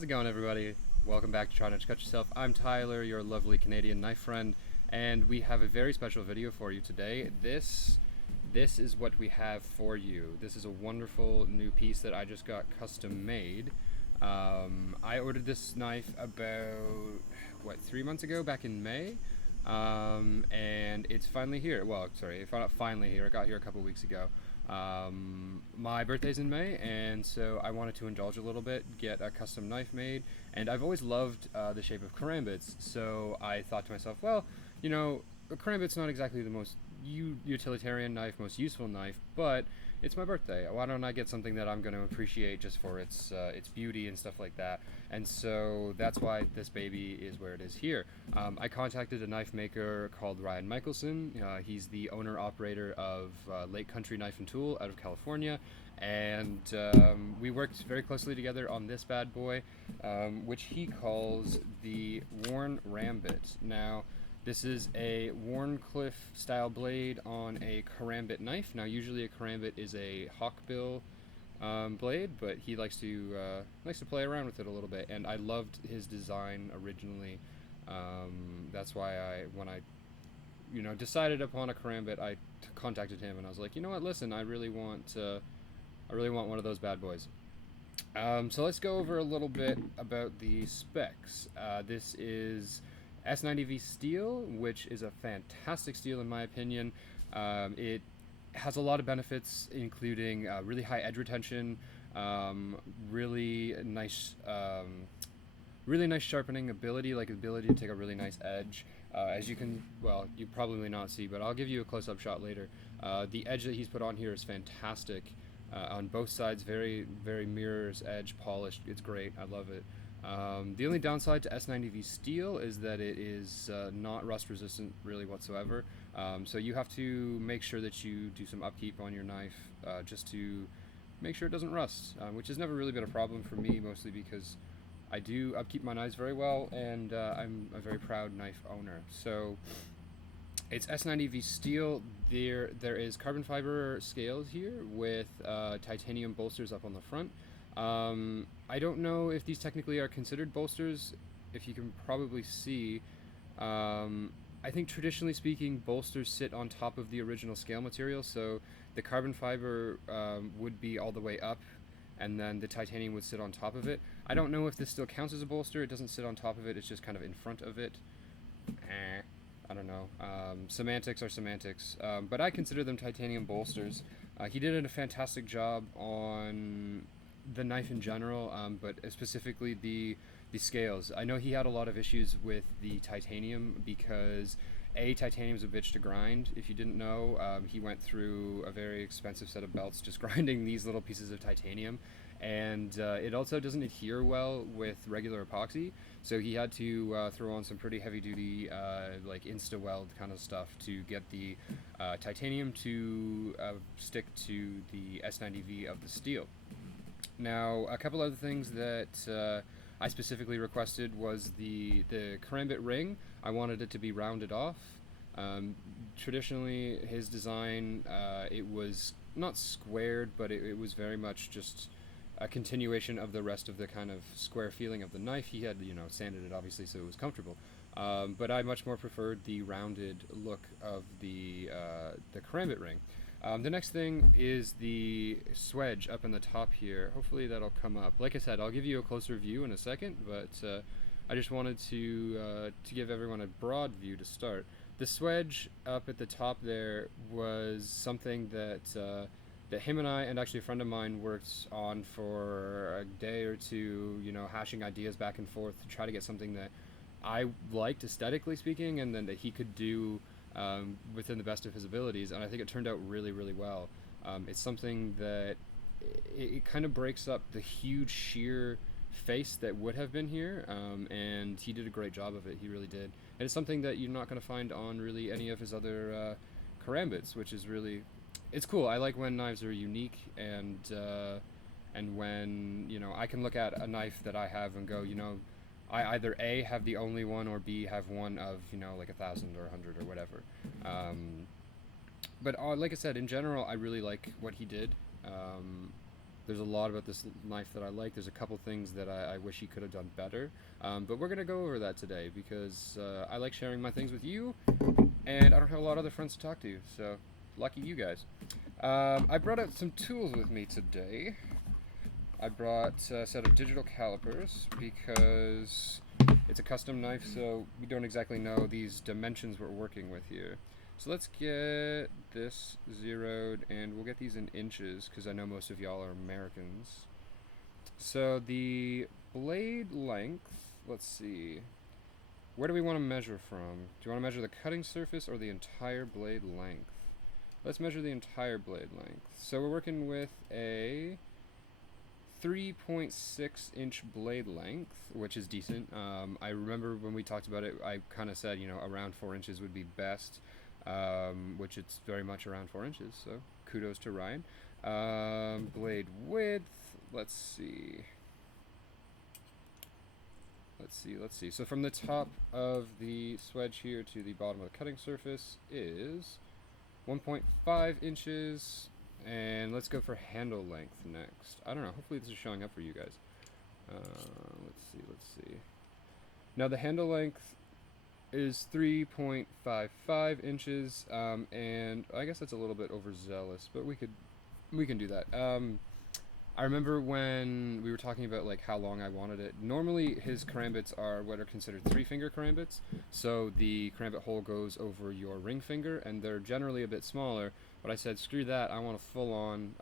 How's it going, everybody? Welcome back to Try Not to Cut Yourself. I'm Tyler, your lovely Canadian knife friend, and we have a very special video for you today. This is what we have for you. This is a wonderful new piece that I just got custom made. I ordered this knife about, 3 months ago, back in May, and it's finally here. Well, sorry, it's not finally here. It got here a couple weeks ago. My birthday's in May, and so I wanted to indulge a little bit, get a custom knife made, and I've always loved the shape of karambits, so I thought to myself, well, you know, a karambit's not exactly the most utilitarian knife, most useful knife, but it's my birthday. Why don't I get something that I'm going to appreciate just for its beauty and stuff like that? And so that's why this baby is where it is here. I contacted a knife maker called Michaelson. He's the owner-operator of Lake Country Knife and Tool out of California, and we worked very closely together on this bad boy, which he calls the Wharnbit. Now, this is a Wharncliffe style blade on a karambit knife. Now, usually a karambit is a hawkbill blade, but he likes to play around with it a little bit, and I loved his design originally. That's why when I decided upon a karambit, I contacted him and I was like, you know what, listen, I really want one of those bad boys. So let's go over a little bit about the specs. This is S90V steel, which is a fantastic steel in my opinion. It has a lot of benefits, including really high edge retention, really nice sharpening ability, like ability to take a really nice edge. As you can, well, you probably not see, but I'll give you a close-up shot later. The edge that he's put on here is fantastic on both sides, very, very mirror's edge polished. It's great. I love it. The only downside to S90V steel is that it is not rust resistant really whatsoever, so you have to make sure that you do some upkeep on your knife just to make sure it doesn't rust, which has never really been a problem for me, mostly because I do upkeep my knives very well, and I'm a very proud knife owner. So it's S90V steel. There is carbon fiber scales here with titanium bolsters up on the front. I don't know if these technically are considered bolsters. If you can probably see, I think traditionally speaking, bolsters sit on top of the original scale material, so the carbon fiber would be all the way up, and then the titanium would sit on top of it. I don't know if this still counts as a bolster. It doesn't sit on top of it, it's just kind of in front of it. I don't know. Semantics are semantics, but I consider them titanium bolsters. He did a fantastic job on the knife in general, but specifically the scales. I know he had a lot of issues with the titanium because titanium's a bitch to grind. If you didn't know, he went through a very expensive set of belts just grinding these little pieces of titanium, and it also doesn't adhere well with regular epoxy, so he had to throw on some pretty heavy duty like insta-weld kind of stuff to get the titanium to stick to the S90V of the steel. Now, a couple other things that I specifically requested was the karambit ring. I wanted it to be rounded off. Traditionally, his design, it was not squared, but it was very much just a continuation of the rest of the kind of square feeling of the knife. He had, sanded it obviously so it was comfortable. But I much more preferred the rounded look of the karambit ring. The next thing is the swedge up in the top here. Hopefully that'll come up. Like I said, I'll give you a closer view in a second, but I just wanted to give everyone a broad view to start. The swedge up at the top there was something that him and I, and actually a friend of mine, worked on for a day or two, hashing ideas back and forth to try to get something that I liked aesthetically speaking, and then that he could do within the best of his abilities, and I think it turned out really, really well. It's something that it kind of breaks up the huge sheer face that would have been here, and he did a great job of it. He really did. And it's something that you're not going to find on really any of his other karambits, which is really, it's cool. I like when knives are unique, and when I can look at a knife that I have and go, I either A, have the only one, or B, have one of, like 1,000 or 100 or whatever. But like I said, in general, I really like what he did. There's a lot about this knife that I like. There's a couple things that I wish he could have done better. But we're going to go over that today because I like sharing my things with you, and I don't have a lot of other friends to talk to, so lucky you guys. I brought out some tools with me today. I brought a set of digital calipers because it's a custom knife, so we don't exactly know these dimensions we're working with here. So let's get this zeroed, and we'll get these in inches because I know most of y'all are Americans. So the blade length, let's see. Where do we want to measure from? Do you want to measure the cutting surface or the entire blade length? Let's measure the entire blade length. So we're working with a 3.6 inch blade length, which is decent. I remember when we talked about it, I kind of said, you know, around 4 inches would be best. Which it's very much around 4 inches, so kudos to Ryan. Blade width, let's see. So from the top of the swedge here to the bottom of the cutting surface is 1.5 inches, and let's go for handle length next. I don't know, hopefully this is showing up for you guys. Let's see. Now the handle length is 3.55 inches, and I guess that's a little bit overzealous, but we can do that. I remember when we were talking about like how long I wanted it. Normally his karambits are what are considered 3-finger karambits, so the karambit hole goes over your ring finger, and they're generally a bit smaller, but I said screw that, I want a full-on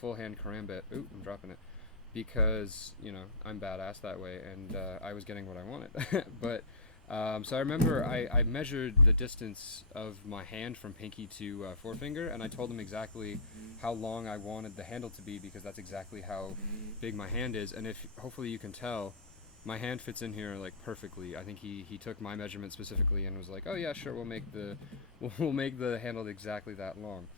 full hand karambit. Ooh, I'm dropping it, because you know I'm badass that way, and I was getting what I wanted. But so I remember I measured the distance of my hand from pinky to forefinger, and I told him exactly how long I wanted the handle to be, because that's exactly how big my hand is. And if hopefully you can tell, my hand fits in here like perfectly. I think he took my measurement specifically and was like, oh yeah, sure, we'll make the handle exactly that long.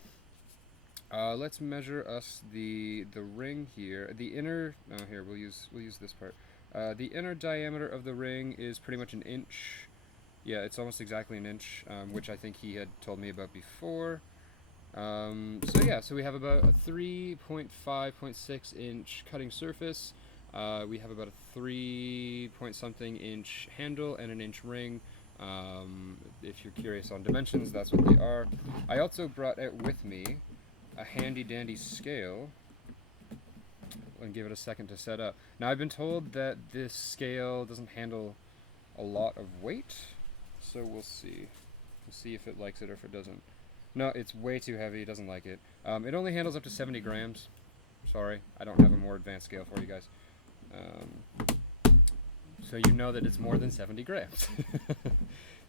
Let's measure us the ring here. The inner, here we'll use this part. The inner diameter of the ring is pretty much an inch. Yeah, it's almost exactly an inch, which I think he had told me about before. So yeah, so we have about a 3.5.6 inch cutting surface. We have about a 3 point something inch handle and an inch ring. If you're curious on dimensions, that's what they are. I also brought out with me a handy dandy scale. And give it a second to set up. Now I've been told that this scale doesn't handle a lot of weight, so we'll see. We'll see if it likes it or if it doesn't. No, it's way too heavy, it doesn't like it. It only handles up to 70 grams. Sorry, I don't have a more advanced scale for you guys. So you know that it's more than 70 grams.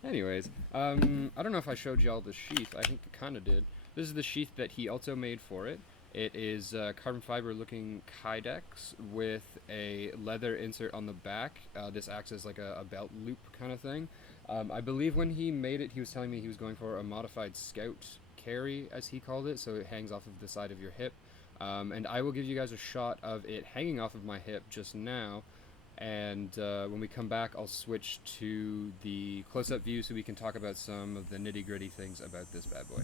Anyways, I don't know if I showed y'all the sheath. I think I kind of did. This is the sheath that he also made for it. It is carbon fiber looking Kydex with a leather insert on the back. This acts as like a belt loop kind of thing. I believe when he made it, he was telling me he was going for a modified scout carry, as he called it, so it hangs off of the side of your hip. And I will give you guys a shot of it hanging off of my hip just now. And when we come back, I'll switch to the close-up view so we can talk about some of the nitty-gritty things about this bad boy.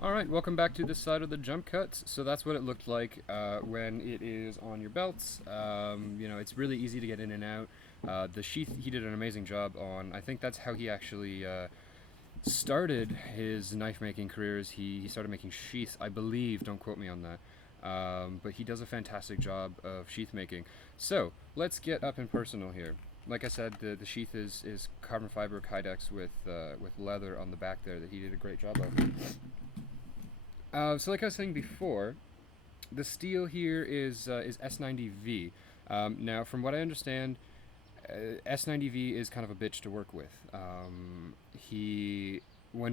Alright, welcome back to this side of the jump cut. So that's what it looked like when it is on your belts. You know, it's really easy to get in and out. The sheath, he did an amazing job on. I think that's how he actually started his knife making careers. He started making sheaths, I believe, don't quote me on that. But he does a fantastic job of sheath making. So let's get up and personal here. Like I said, the sheath is carbon fiber Kydex with leather on the back there that he did a great job of. So like I was saying before, the steel here is S90V. Now, from what I understand, S90V is kind of a bitch to work with. When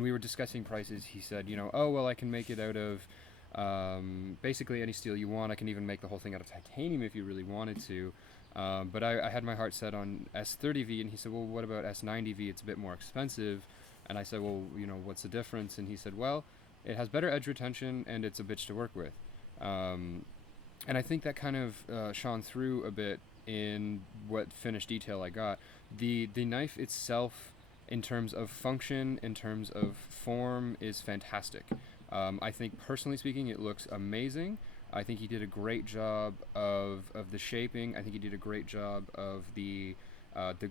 we were discussing prices, he said, you know, oh, well, I can make it out of basically any steel you want. I can even make the whole thing out of titanium if you really wanted to. But I had my heart set on S30V, and he said, well, what about S90V? It's a bit more expensive. And I said, well, you know, what's the difference? And he said, well, it has better edge retention and it's a bitch to work with. And I think that kind of shone through a bit in what finished detail I got. The knife itself, in terms of function, in terms of form, is fantastic. I think, personally speaking, it looks amazing. I think he did a great job of the shaping. I think he did a great job of the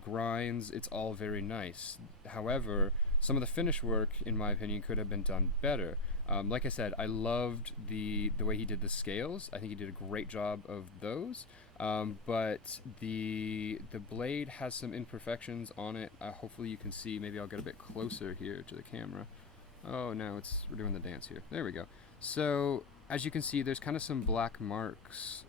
grinds. It's all very nice. However, some of the finish work, in my opinion, could have been done better. Like I said, I loved the way he did the scales. I think he did a great job of those. But the blade has some imperfections on it. Hopefully you can see. Maybe I'll get a bit closer here to the camera. Oh, no, we're doing the dance here. There we go. So, as you can see, there's kind of some black marks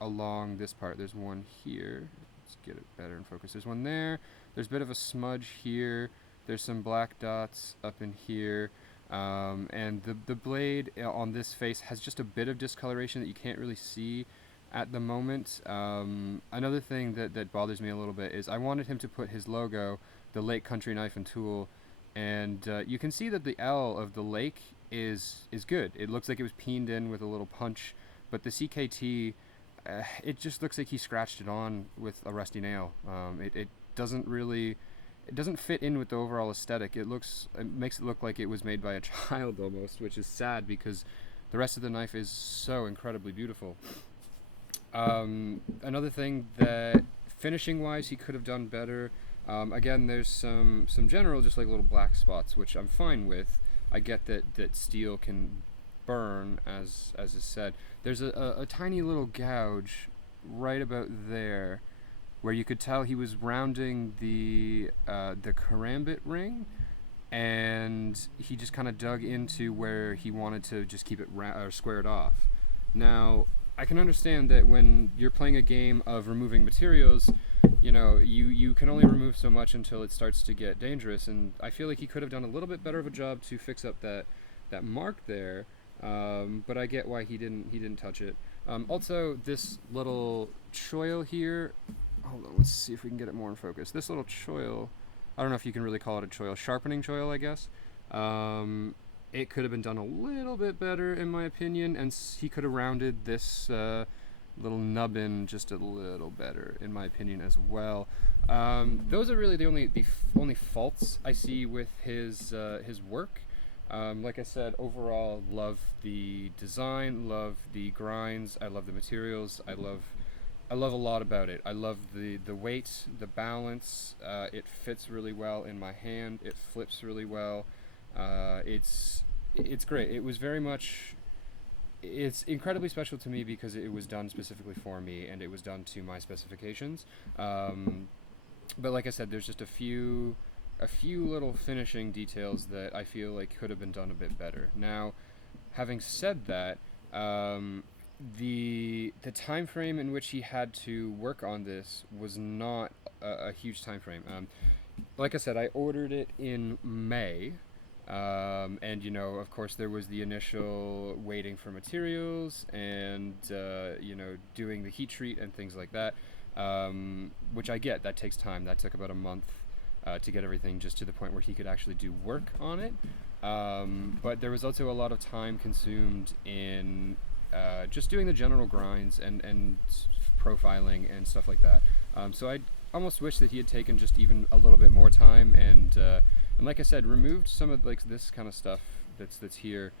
along this part. There's one here. Let's get it better in focus. There's one there. There's a bit of a smudge here. There's some black dots up in here. And the blade on this face has just a bit of discoloration that you can't really see at the moment. Another thing that bothers me a little bit is I wanted him to put his logo, the Lake Country Knife and Tool, and you can see that the L of the Lake is good. It looks like it was peened in with a little punch, but the CKT, it just looks like he scratched it on with a rusty nail. It doesn't really... It doesn't fit in with the overall aesthetic. It makes it look like it was made by a child almost, which is sad because the rest of the knife is so incredibly beautiful. Another thing that finishing wise he could have done better. Again, there's some general just like little black spots, which I'm fine with. I get that steel can burn, as is said. There's a tiny little gouge right about there, where you could tell he was rounding the karambit ring, and he just kind of dug into where he wanted to just keep it squared off. Now, I can understand that when you're playing a game of removing materials, you know, you can only remove so much until it starts to get dangerous, and I feel like he could have done a little bit better of a job to fix up that mark there, but I get why he didn't touch it. Also, this little choil here, hold on, let's see if we can get it more in focus. This little choil, I don't know if you can really call it a choil, sharpening choil, I guess. It could have been done a little bit better, in my opinion, and he could have rounded this little nubbin just a little better, in my opinion, as well. Those are really the only faults I see with his work. Like I said, overall, love the design, love the grinds, I love the materials, I love a lot about it. I love the weight, the balance. It fits really well in my hand. It flips really well. It's great. It was very much... It's incredibly special to me because it was done specifically for me and it was done to my specifications. But like I said, there's just a few little finishing details that I feel like could have been done a bit better. Now, having said that, the time frame in which he had to work on this was not a huge time frame. Like I said, I ordered it in May, and you know, of course, there was the initial waiting for materials and you know, doing the heat treat and things like that, which I get. That takes time. That took about a month to get everything just to the point where he could actually do work on it. But there was also a lot of time consumed in just doing the general grinds and profiling and stuff like that. So I almost wish that he had taken just even a little bit more time and like I said, removed some of like this kind of stuff that's here,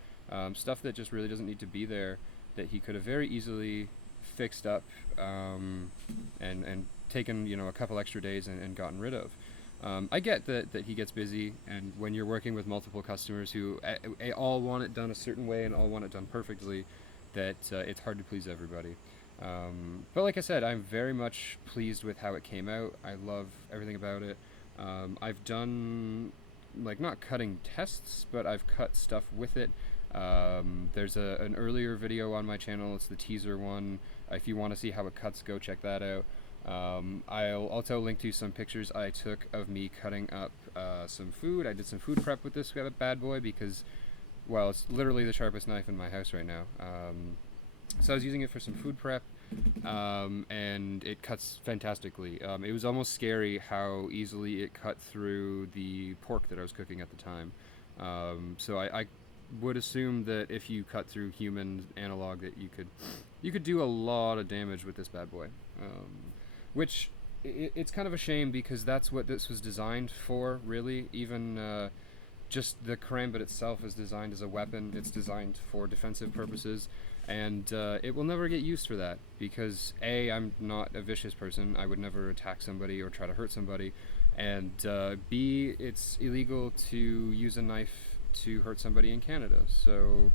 stuff that just really doesn't need to be there, that he could have very easily fixed up and taken, you know, a couple extra days and gotten rid of. I get that he gets busy, and when you're working with multiple customers who all want it done a certain way and all want it done perfectly, that it's hard to please everybody. But like I said, I'm very much pleased with how it came out. I love everything about it. I've done, like, not cutting tests, but I've cut stuff with it. There's an earlier video on my channel. It's the teaser one. If you want to see how it cuts, go check that out. I'll also link to some pictures I took of me cutting up some food. I did some food prep with this bad boy because, well, it's literally the sharpest knife in my house right now. So I was using it for some food prep, and it cuts fantastically. It was almost scary how easily it cut through the pork that I was cooking at the time. So I would assume that if you cut through human analog, that you could do a lot of damage with this bad boy. Which it's kind of a shame, because that's what this was designed for, really. Even just the karambit itself is designed as a weapon. It's designed for defensive purposes, and it will never get used for that, because A, I'm not a vicious person. I would never attack somebody or try to hurt somebody, and B, it's illegal to use a knife to hurt somebody in Canada. So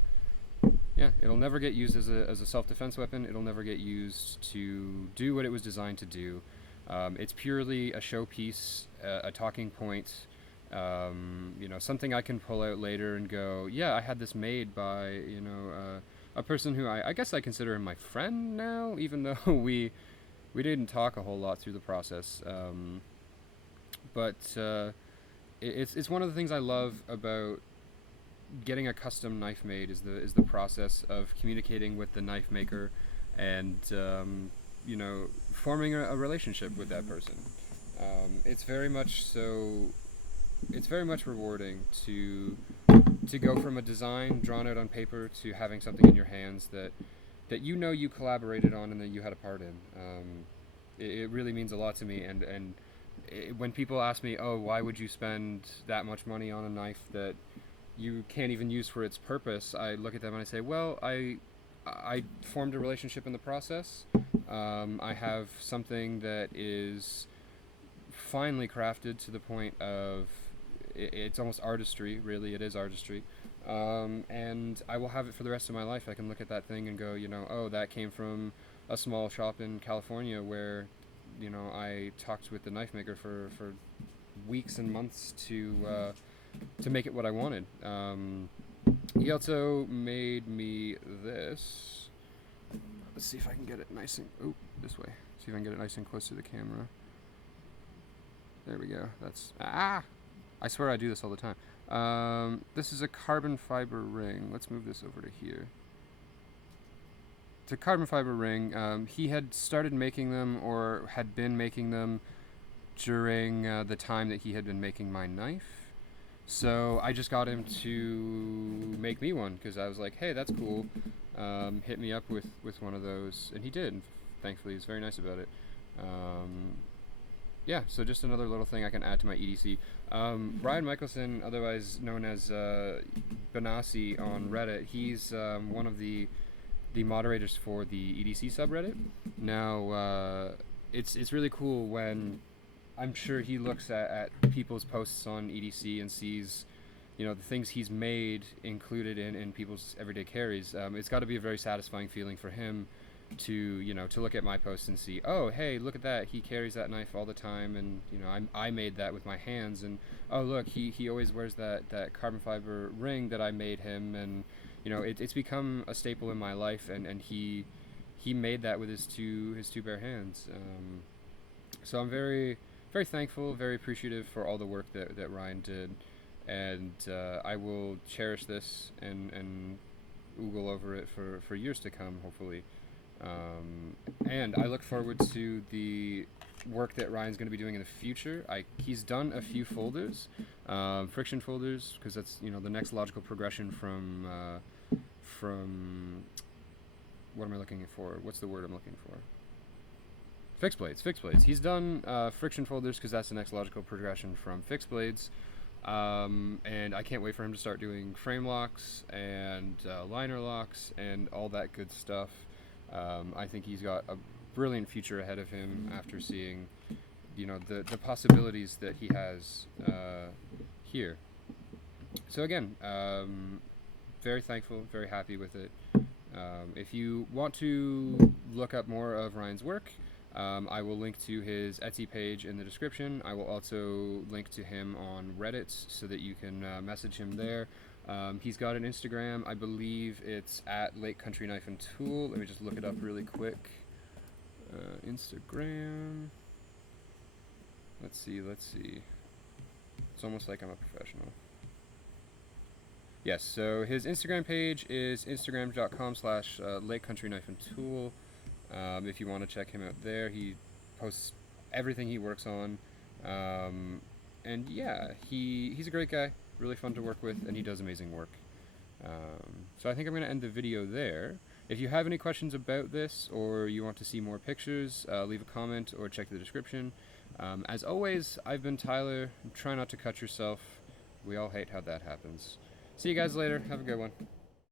yeah, it'll never get used as a self-defense weapon. It'll never get used to do what it was designed to do. It's purely a showpiece, a talking point, something I can pull out later and go, yeah, I had this made by, a person who I guess I consider him my friend now, even though we didn't talk a whole lot through the process. But it's one of the things I love about getting a custom knife made, is the process of communicating with the knife maker, and forming a relationship with that person. It's very much rewarding to go from a design drawn out on paper to having something in your hands that you collaborated on and that you had a part in. It really means a lot to me, and when people ask me, oh, why would you spend that much money on a knife that you can't even use for its purpose, I look at them and I say, well, I formed a relationship in the process. I have something that is finely crafted to the point of it's almost artistry. Really, it is artistry. And I will have it for the rest of my life. I can look at that thing and go, oh, that came from a small shop in California where, I talked with the knife maker for weeks and months to make it what I wanted. He also made me this. Let's see if I can get it nice and this way. See if I can get it nice and close to the camera. There we go. That's I swear I do this all the time. This is a carbon fiber ring. Let's move this over to here. It's a carbon fiber ring. He had started making them, or had been making them, during the time that he had been making my knife. So I just got him to make me one, because I was like, hey, that's cool. Hit me up with one of those, and he did. And thankfully, he was very nice about it. Yeah, so just another little thing I can add to my EDC. Brian Michaelson, otherwise known as Benassi on Reddit, he's one of the moderators for the EDC subreddit. Now, it's really cool when I'm sure he looks at people's posts on EDC and sees, the things he's made included in people's everyday carries. It's got to be a very satisfying feeling for him to look at my posts and see, oh, hey, look at that, he carries that knife all the time, and I made that with my hands, and oh, look, he always wears that carbon fiber ring that I made him, and it's become a staple in my life, and he made that with his two bare hands. So I'm very, very thankful, very appreciative for all the work that Ryan did, and I will cherish this and oogle over it for years to come, hopefully. And I look forward to the work that Ryan's going to be doing in the future. He's done a few folders, friction folders, because that's the next logical progression from what am I looking for? What's the word I'm looking for? Fixed blades. He's done friction folders because that's the next logical progression from fixed blades. And I can't wait for him to start doing frame locks and liner locks and all that good stuff. I think he's got a brilliant future ahead of him after seeing, the possibilities that he has here. So again, very thankful, very happy with it. If you want to look up more of Ryan's work, I will link to his Etsy page in the description. I will also link to him on Reddit so that you can message him there. He's got an Instagram. I believe it's at Lake Country Knife and Tool. Let me just look it up really quick. Instagram. Let's see. It's almost like I'm a professional. Yes, so his Instagram page is instagram.com/lakecountry-tool. If you want to check him out there, he posts everything he works on. And yeah, he's a great guy, really fun to work with, and he does amazing work. So I think I'm going to end the video there. If you have any questions about this, or you want to see more pictures, leave a comment or check the description. As always, I've been Tyler. Try not to cut yourself. We all hate how that happens. See you guys later. Have a good one.